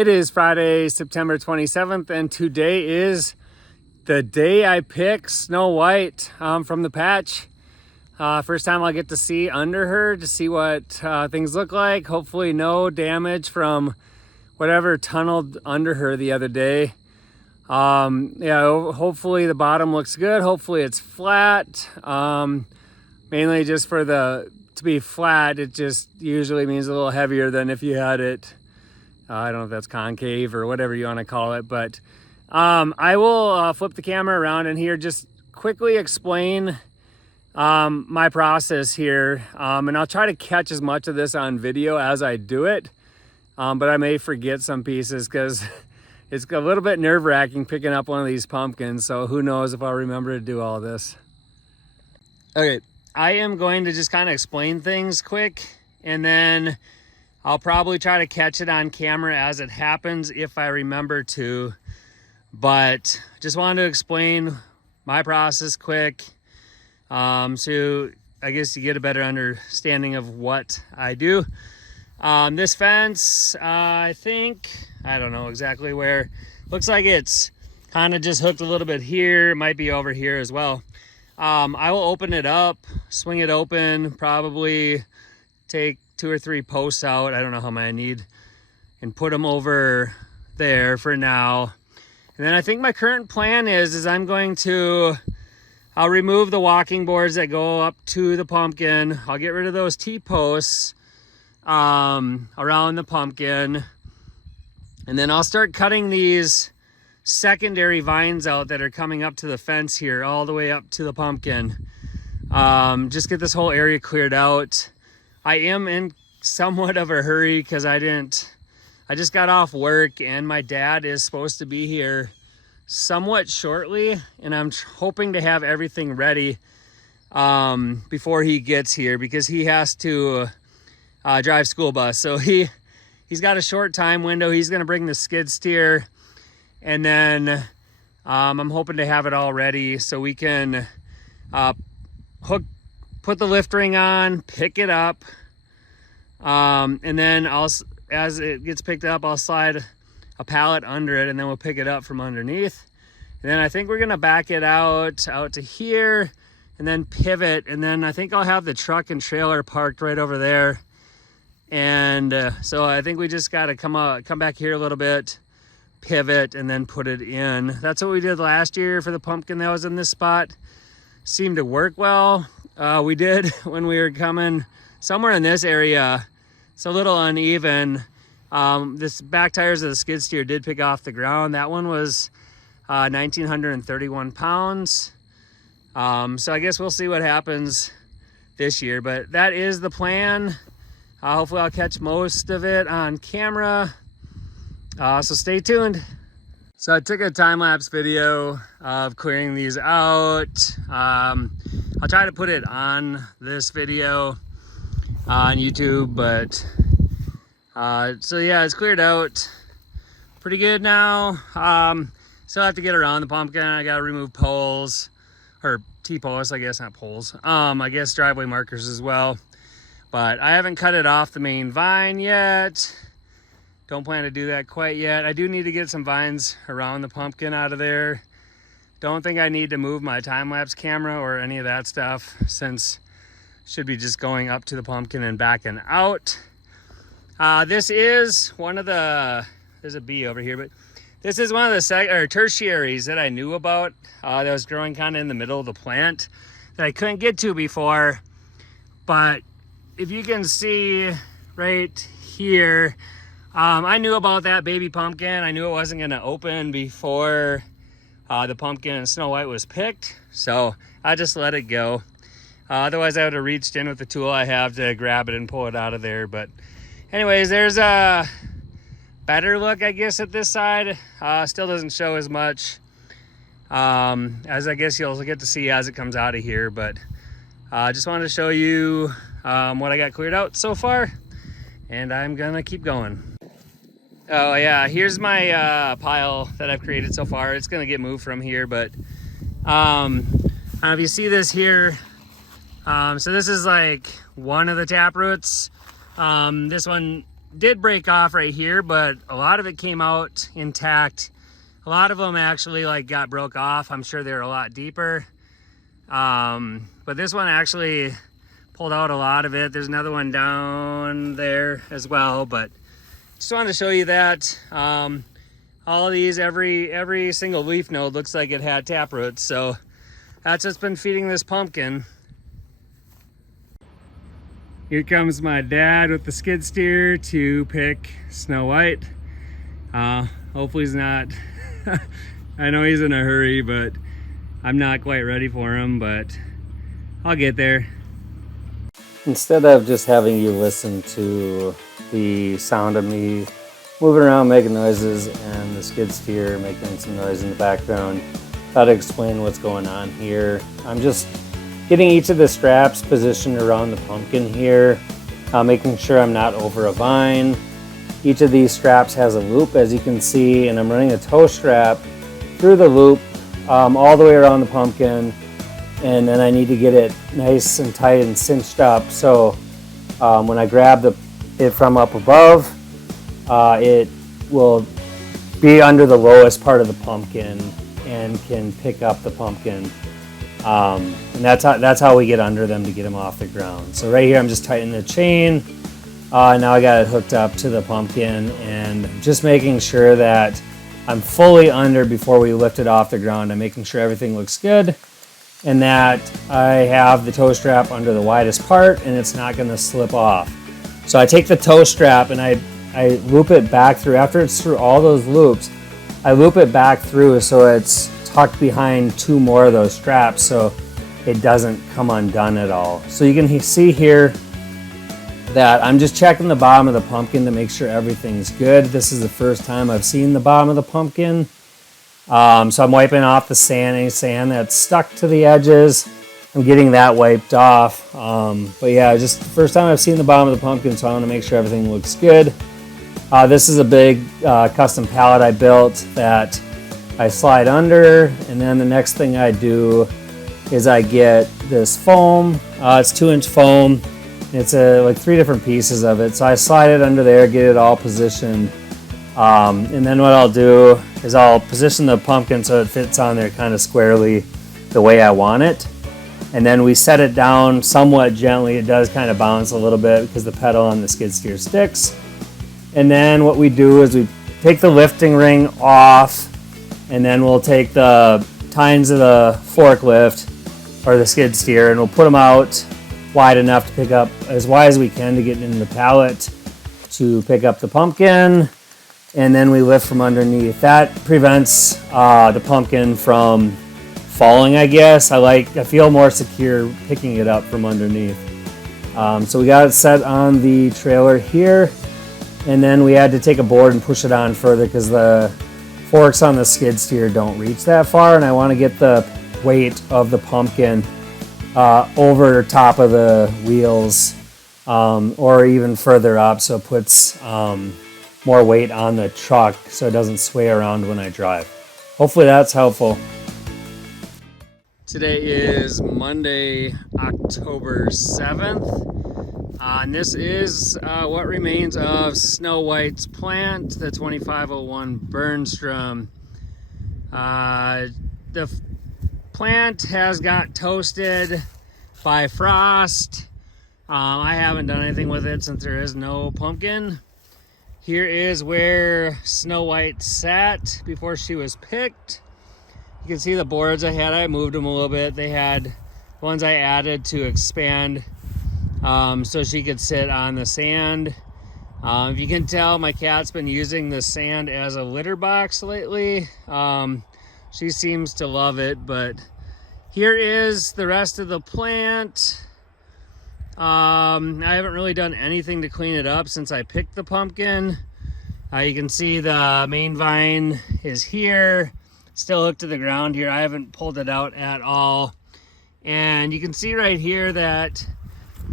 It is Friday, September 27th, and today is the day I pick Snow White from the patch. First time I'll get to see under her, to see what things look like. Hopefully no damage from whatever tunneled under her the other day. Yeah, hopefully the bottom looks good. Hopefully it's flat. Mainly just for to be flat, it just usually means a little heavier than if you had it, I don't know if that's concave or whatever you want to call it, but I will flip the camera around and here just quickly explain my process here, and I'll try to catch as much of this on video as I do it, but I may forget some pieces because it's a little bit nerve-wracking picking up one of these pumpkins, so who knows if I'll remember to do all this. Okay, I am going to just kind of explain things quick, and then I'll probably try to catch it on camera as it happens if I remember to, but just wanted to explain my process quick, so I guess you get a better understanding of what I do. This fence, I don't know exactly where. Looks like it's kind of just hooked a little bit here. It might be over here as well. I will open it up, swing it open, probably take 2 or 3 posts out. I don't know how many I need, and put them over there for now. And then I think my current plan is I'll remove the walking boards that go up to the pumpkin. I'll get rid of those T-posts around the pumpkin, and then I'll start cutting these secondary vines out that are coming up to the fence here, all the way up to the pumpkin. Just get this whole area cleared out. I am in somewhat of a hurry because I just got off work and my dad is supposed to be here somewhat shortly, and I'm hoping to have everything ready before he gets here because he has to drive school bus. So he's got a short time window. He's going to bring the skid steer, and then I'm hoping to have it all ready so we can put the lift ring on, pick it up, and then as it gets picked up, I'll slide a pallet under it, and then we'll pick it up from underneath. And then I think we're gonna back it out to here, and then pivot, and then I think I'll have the truck and trailer parked right over there. And so I think we just got to come back here a little bit, pivot, and then put it in. That's what we did last year for the pumpkin that was in this spot. Seemed to work well. We did when we were coming somewhere in this area. It's a little uneven. This back tires of the skid steer did pick off the ground. That one was 1,931 pounds. So I guess we'll see what happens this year, but that is the plan. Hopefully I'll catch most of it on camera. So stay tuned. So I took a time-lapse video of clearing these out. I'll try to put it on this video on YouTube, but so yeah, it's cleared out pretty good now. Still have to get around the pumpkin. I gotta remove poles, or T-posts, I guess, not poles. I guess driveway markers as well. But I haven't cut it off the main vine yet. Don't plan to do that quite yet. I do need to get some vines around the pumpkin out of there. Don't think I need to move my time-lapse camera or any of that stuff, since should be just going up to the pumpkin and backing out. This is one of the, there's a bee over here, but this is one of the tertiaries that I knew about that was growing kind of in the middle of the plant that I couldn't get to before. But if you can see right here, I knew about that baby pumpkin. I knew it wasn't going to open before the pumpkin and Snow White was picked, so I just let it go. Otherwise I would have reached in with the tool I have to grab it and pull it out of there. But anyways, there's a better look, I guess, at this side. Still doesn't show as much as I guess you'll get to see as it comes out of here, but just wanted to show you what I got cleared out so far, and I'm gonna keep going. Oh yeah, here's my pile that I've created so far. It's gonna get moved from here, but if you see this here, so this is like one of the tap roots. This one did break off right here, but a lot of it came out intact. A lot of them actually like got broke off. I'm sure they're a lot deeper. But this one actually pulled out a lot of it. There's another one down there as well, but just wanted to show you that. All of these, every single leaf node looks like it had taproot. So that's what's been feeding this pumpkin. Here comes my dad with the skid steer to pick Snow White. Hopefully he's not, I know he's in a hurry, but I'm not quite ready for him, but I'll get there. Instead of just having you listen to the sound of me moving around making noises and the skid steer making some noise in the background, thought I'd explain what's going on here. I'm just getting each of the straps positioned around the pumpkin here, making sure I'm not over a vine. Each of these straps has a loop, as you can see, and I'm running a toe strap through the loop all the way around the pumpkin, and then I need to get it nice and tight and cinched up so when I grab it from up above, it will be under the lowest part of the pumpkin and can pick up the pumpkin. And that's how we get under them to get them off the ground. So right here I'm just tightening the chain. Now I got it hooked up to the pumpkin and just making sure that I'm fully under before we lift it off the ground. I'm making sure everything looks good and that I have the toe strap under the widest part and it's not going to slip off. So I take the toe strap and I loop it back through. After it's through all those loops, I loop it back through so it's tucked behind two more of those straps so it doesn't come undone at all. So you can see here that I'm just checking the bottom of the pumpkin to make sure everything's good. This is the first time I've seen the bottom of the pumpkin. So I'm wiping off the sand, any sand that's stuck to the edges. I'm getting that wiped off. But yeah, just the first time I've seen the bottom of the pumpkin, so I want to make sure everything looks good. This is a big custom pallet I built that I slide under, and then the next thing I do is I get this foam. It's 2-inch foam. It's like 3 different pieces of it. So I slide it under there, get it all positioned. And then what I'll do is I'll position the pumpkin so it fits on there kind of squarely the way I want it. And then we set it down somewhat gently. It does kind of bounce a little bit because the pedal on the skid steer sticks. And then what we do is we take the lifting ring off, and then we'll take the tines of the forklift or the skid steer and we'll put them out wide enough to pick up, as wide as we can to get in the pallet to pick up the pumpkin, and then we lift from underneath. That prevents the pumpkin from falling, I guess. I feel more secure picking it up from underneath. So we got it set on the trailer here, and then we had to take a board and push it on further because the forks on the skid steer don't reach that far, and I want to get the weight of the pumpkin over top of the wheels or even further up, so it puts more weight on the truck so it doesn't sway around when I drive. Hopefully that's helpful. Today is Monday, October 7th, and this is what remains of Snow White's plant, the 2501 Bernstrom. The plant has got toasted by frost. I haven't done anything with it since there is no pumpkin. Here is where Snow White sat before she was picked. You can see the boards I had. I moved them a little bit. They had ones I added to expand so she could sit on the sand. If you can tell, my cat's been using the sand as a litter box lately. She seems to love it, but here is the rest of the plant. I haven't really done anything to clean it up since I picked the pumpkin. You can see the main vine is here, still hooked to the ground here. I haven't pulled it out at all. And you can see right here that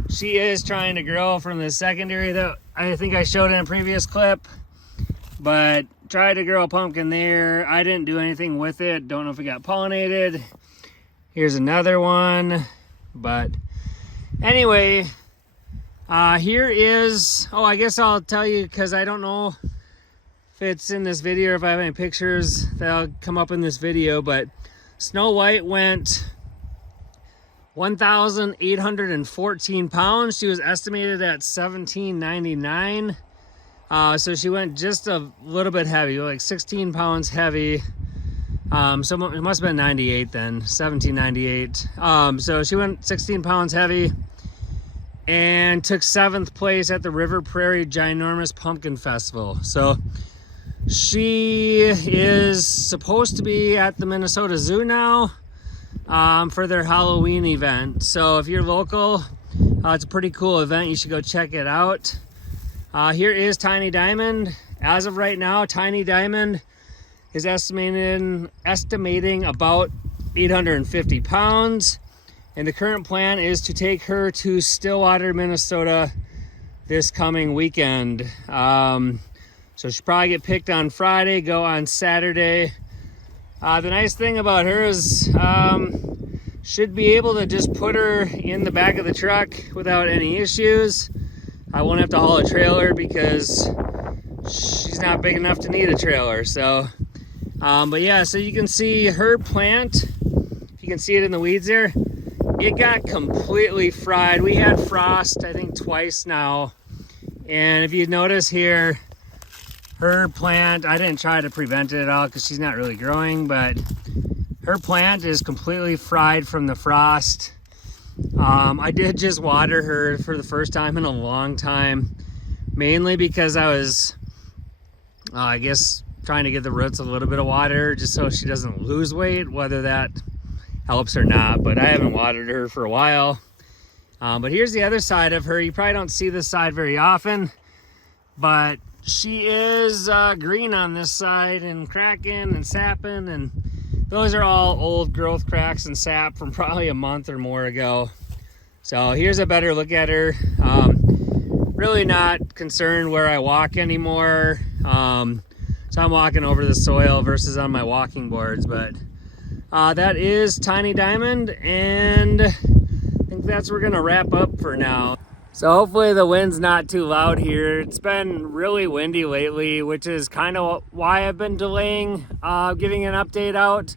she is trying to grow from the secondary that I think I showed in a previous clip, but tried to grow a pumpkin there. I didn't do anything with it. Don't know if it got pollinated. Here's another one, but anyway, Here is, oh, I guess I'll tell you because I don't know if it's in this video or if I have any pictures that'll come up in this video, but Snow White went 1,814 pounds. She was estimated at 1,799. So she went just a little bit heavy, like 16 pounds heavy. So it must have been 98 then, 1798. So she went 16 pounds heavy and took 7th place at the Prairie Ginormous Pumpkin Festival. So she is supposed to be at the Minnesota Zoo now for their Halloween event. So if you're local, it's a pretty cool event. You should go check it out. Here is Tiny Diamond. As of right now, Tiny Diamond is estimating about 850 pounds. And the current plan is to take her to Stillwater, Minnesota this coming weekend. So she'll probably get picked on Friday, go on Saturday. The nice thing about her is should be able to just put her in the back of the truck without any issues. I won't have to haul a trailer because she's not big enough to need a trailer. So, but yeah, so you can see her plant. If you can see it in the weeds there, it got completely fried. We had frost, I think, twice now. And if you notice here, her plant, I didn't try to prevent it at all because she's not really growing, but her plant is completely fried from the frost. I did just water her for the first time in a long time, mainly because I was, I guess, trying to get the roots a little bit of water just so she doesn't lose weight, whether that helps or not. But I haven't watered her for a while. But here's the other side of her. You probably don't see this side very often, but she is green on this side and cracking and sapping, and those are all old growth cracks and sap from probably a month or more ago. So here's a better look at her. Really not concerned where I walk anymore. So I'm walking over the soil versus on my walking boards, but that is Tiny Diamond, and I think that's where we're gonna wrap up for now. So hopefully the wind's not too loud here. It's been really windy lately, which is kind of why I've been delaying getting an update out.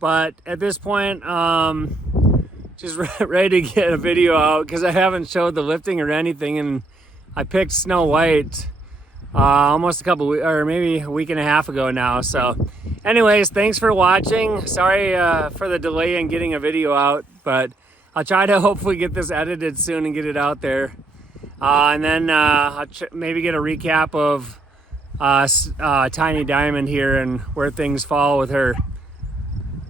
But at this point, just ready to get a video out because I haven't showed the lifting or anything, and I picked Snow White almost or maybe a week and a half ago now. So anyways, thanks for watching. Sorry for the delay in getting a video out, but I'll try to hopefully get this edited soon and get it out there. And then I'll maybe get a recap of Tiny Diamond here and where things fall with her.